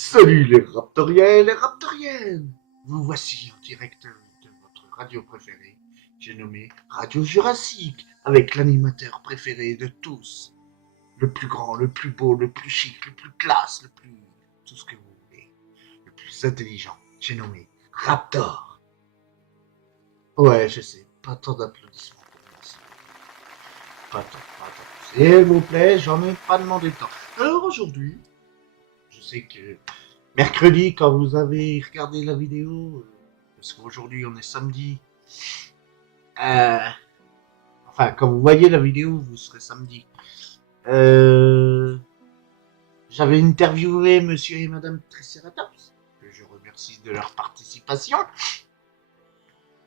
Salut les raptoriens et les raptoriennes. Vous voici en direct de votre radio préférée. J'ai nommé Radio Jurassique, avec l'animateur préféré de tous. Le plus grand, le plus beau, le plus chic, le plus classe, le plus... tout ce que vous voulez. Le plus intelligent. J'ai nommé Raptor. Ouais, je sais, pas tant d'applaudissements pour moi. Pas tant, pas tant. S'il vous plaît, j'en ai pas demandé tant. Alors aujourd'hui, je sais que mercredi, quand vous avez regardé la vidéo, parce qu'aujourd'hui on est samedi, euh, enfin quand vous voyez la vidéo, vous serez samedi. Euh, J'avais interviewé monsieur et madame Triceratops, que je remercie de leur participation.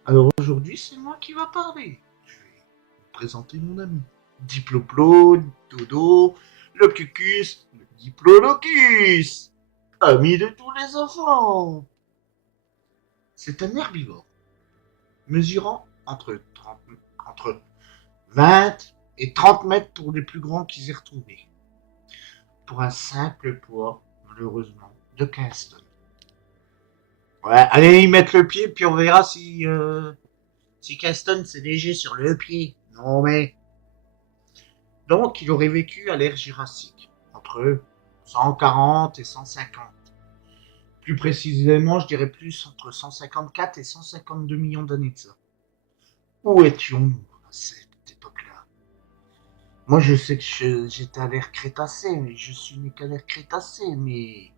Alors aujourd'hui, c'est moi qui va parler. Je vais vous présenter mon ami. Diploplo, Dodo, le Cucus, le Diplodocus, ami de tous les enfants. C'est un herbivore mesurant entre 20 et 30 mètres pour les plus grands qu'ils aient retrouvés, pour un simple poids, malheureusement, de 15 tonnes. Ouais, allez y mettre le pied, puis on verra si 15 tonnes c'est léger sur le pied. Non mais... Donc il aurait vécu à l'ère Jurassique, entre 140 et 150. Plus précisément, je dirais plus entre 154 et 152 millions d'années de ça. Où étions-nous à cette époque-là? Moi, je sais que j'étais à l'ère Crétacé, mais je suis né qu'à l'ère Crétacé, mais...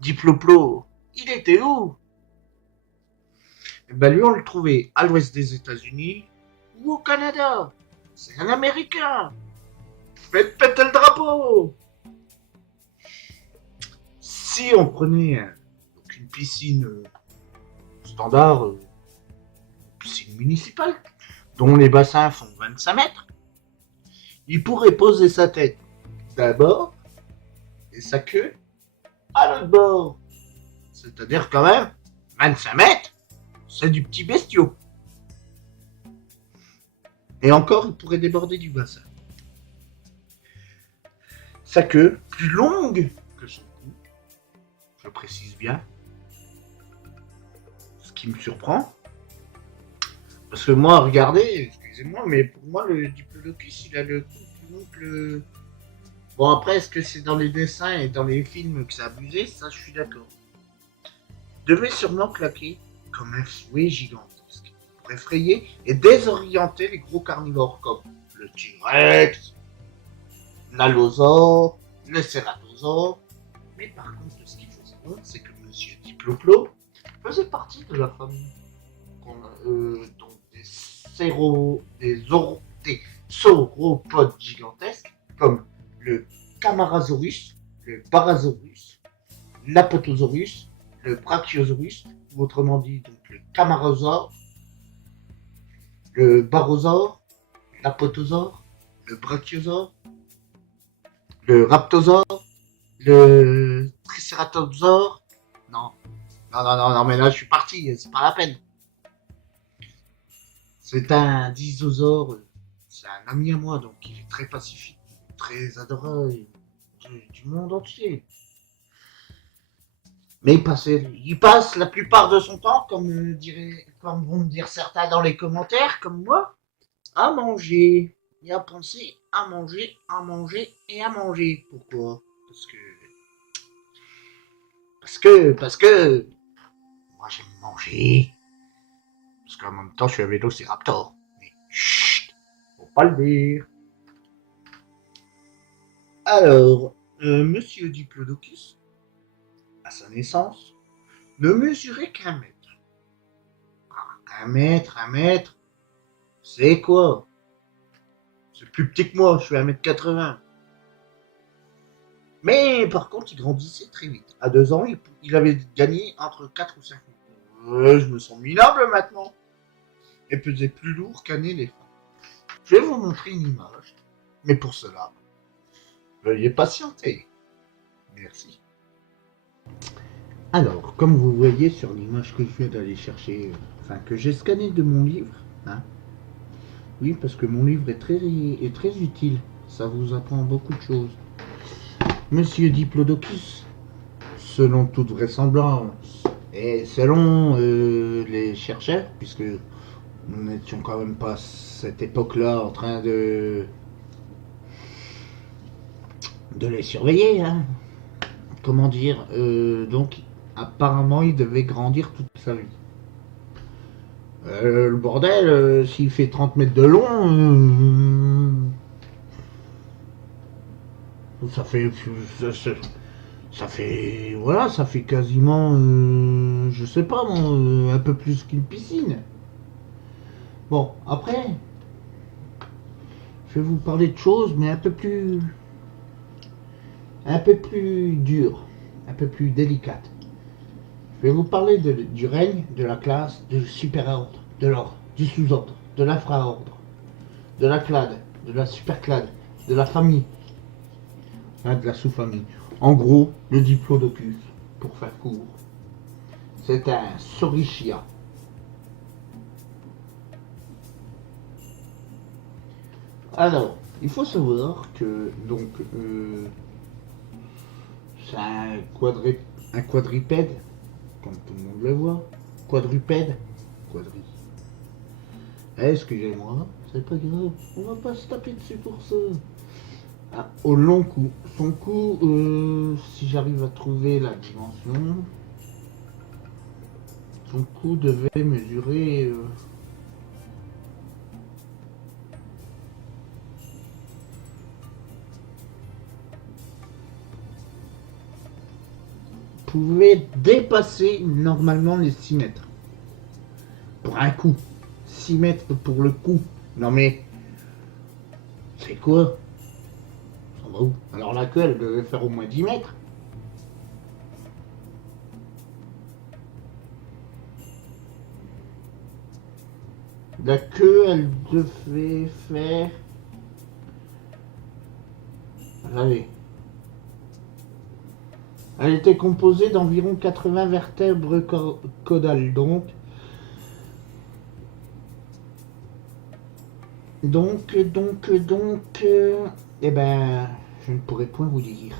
Diploplo, il était où? Eh ben lui, on le trouvait à l'ouest des États-Unis ou au Canada. C'est un Américain. Faites péter le drapeau. Si on prenait une piscine standard, une piscine municipale, dont les bassins font 25 mètres, il pourrait poser sa tête d'abord et sa queue à l'autre bord. C'est-à-dire quand même 25 mètres, c'est du petit bestiau. Et encore, il pourrait déborder du bassin. Sa queue, plus longue que son cou, je précise bien, ce qui me surprend, parce que moi, regardez, excusez-moi, mais pour moi, le Diplodocus, il a le cou plus long que le... Bon, après, est-ce que c'est dans les dessins et dans les films que c'est abusé? Ça, je suis d'accord. Devait sûrement claquer comme un fouet gigantesque pour effrayer et désorienter les gros carnivores comme le T-Rex, l'Allosaure, le Cératosaure. Mais par contre, ce qu'il faut savoir, c'est que Monsieur Diploplo faisait partie de la famille donc des sauropodes gigantesques comme le Camarasaurus, le Barasaurus, l'Apatosaurus, le Brachiosaurus, ou autrement dit donc le Camarasaure, le Barosaure, l'Apatosaure, le Brachiosaure, le Raptosaure, le Triceratopsaure. Non, non, mais là je suis parti, c'est pas la peine. C'est un dinosaure, c'est un ami à moi, donc il est très pacifique, très adoré du monde entier. Mais il passe la plupart de son temps, comme vont me dire certains dans les commentaires, comme moi, à manger. Et à penser à manger, à manger et à manger. Pourquoi? Parce que, moi j'aime manger. Parce qu'en même temps, je suis un vélociraptor. Mais chut, faut pas le dire. Alors, Monsieur Diplodocus, à sa naissance, ne mesurait qu'un mètre. Un mètre, c'est quoi? C'est plus petit que moi, je suis 1,80 m. Mais par contre, il grandissait très vite. À 2 ans, il avait gagné entre 4 ou 5 mois. Je me sens minable maintenant. Et pesait plus lourd qu'un éléphant. Je vais vous montrer une image. Mais pour cela, veuillez patienter. Merci. Alors, comme vous voyez sur l'image que je viens d'aller chercher, enfin que j'ai scanné de mon livre, hein, oui, parce que mon livre est très utile, ça vous apprend beaucoup de choses. Monsieur Diplodocus selon toute vraisemblance, et selon les chercheurs, puisque nous n'étions quand même pas à cette époque-là en train de les surveiller, hein. Comment dire, donc apparemment il devait grandir toute sa vie. Le bordel, s'il fait 30 mètres de long, ça fait, ça, ça fait, voilà, ça fait quasiment, je sais pas moi, un peu plus qu'une piscine. Bon, après, je vais vous parler de choses, mais un peu plus dures, un peu plus délicates. Je vais vous parler du règne, de la classe, du super-ordre, de l'ordre, du sous-ordre, de l'infra-ordre, de la clade, de la super-clade, de la famille, hein, de la sous-famille. En gros, le diplodocus, pour faire court, c'est un Saurischia. Alors, il faut savoir que donc c'est un quadripède, comme tout le monde le voit. Quadrupède, quadri. Excusez-moi, c'est pas grave, on va pas se taper dessus pour ça. Ah, au long cou. Son cou, si j'arrive à trouver la dimension, son cou devait mesurer pouvait dépasser normalement les 6 mètres. Pour un coup. 6 mètres pour le coup. Non mais, c'est quoi? Ça va où? Alors la queue, elle devait faire au moins 10 mètres. La queue, elle devait faire... Allez. Elle était composée d'environ 80 vertèbres caudales, donc, eh ben, je ne pourrais point vous dire.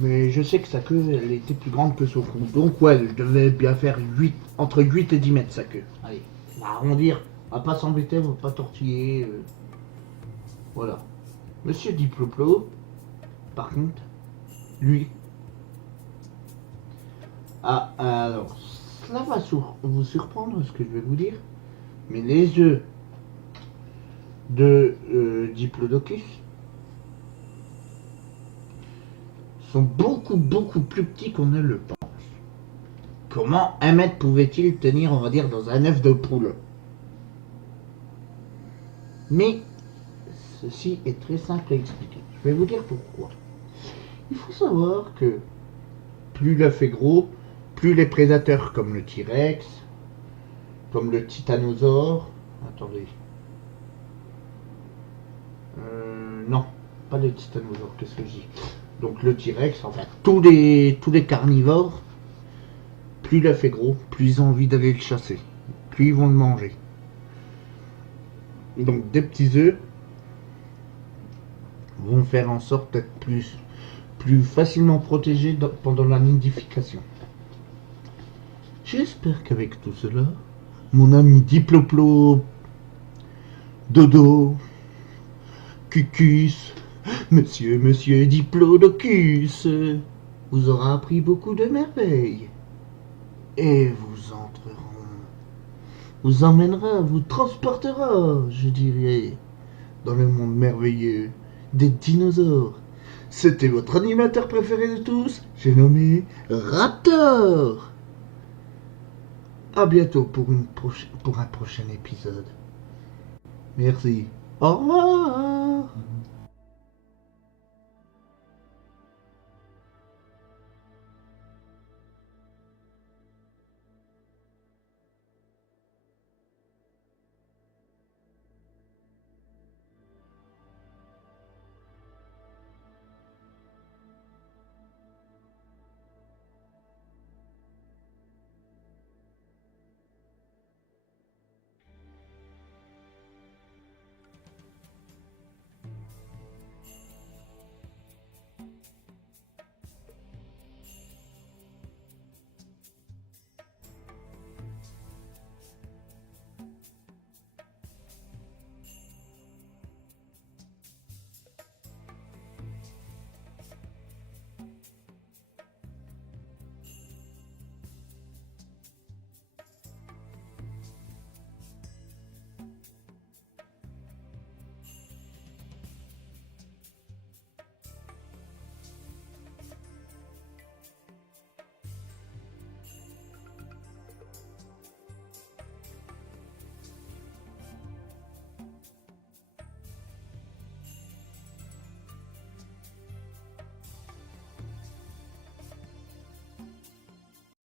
Mais je sais que sa queue, elle était plus grande que son cou. Donc, ouais, elle devait bien faire entre 8 et 10 mètres, sa queue. Allez, on va arrondir. On va pas s'embêter, on va pas tortiller. Voilà. Monsieur Diploplo, par contre, lui. Ah, alors, cela va vous surprendre ce que je vais vous dire. Mais les œufs de Diplodocus sont beaucoup plus petits qu'on ne le pense. Comment un mètre pouvait-il tenir, on va dire, dans un œuf de poule? Mais ceci est très simple à expliquer. Je vais vous dire pourquoi. Il faut savoir que plus l'œuf est gros, plus les prédateurs comme le T-Rex, comme le titanosaure... Attendez. Non, pas le titanosaure, qu'est-ce que je dis? Donc le T-Rex, enfin tous les carnivores, plus l'œuf est gros, plus ils ont envie d'aller le chasser, plus ils vont le manger. Donc des petits œufs vont faire en sorte d'être plus facilement protégés pendant la nidification. J'espère qu'avec tout cela, mon ami Diploplo, Dodo, Cucus, monsieur Diplodocus, vous aura appris beaucoup de merveilles. Et vous emmènera, vous transportera, je dirais, dans le monde merveilleux des dinosaures. C'était votre animateur préféré de tous, j'ai nommé Raptor. À bientôt pour un prochain épisode. Merci. Au revoir.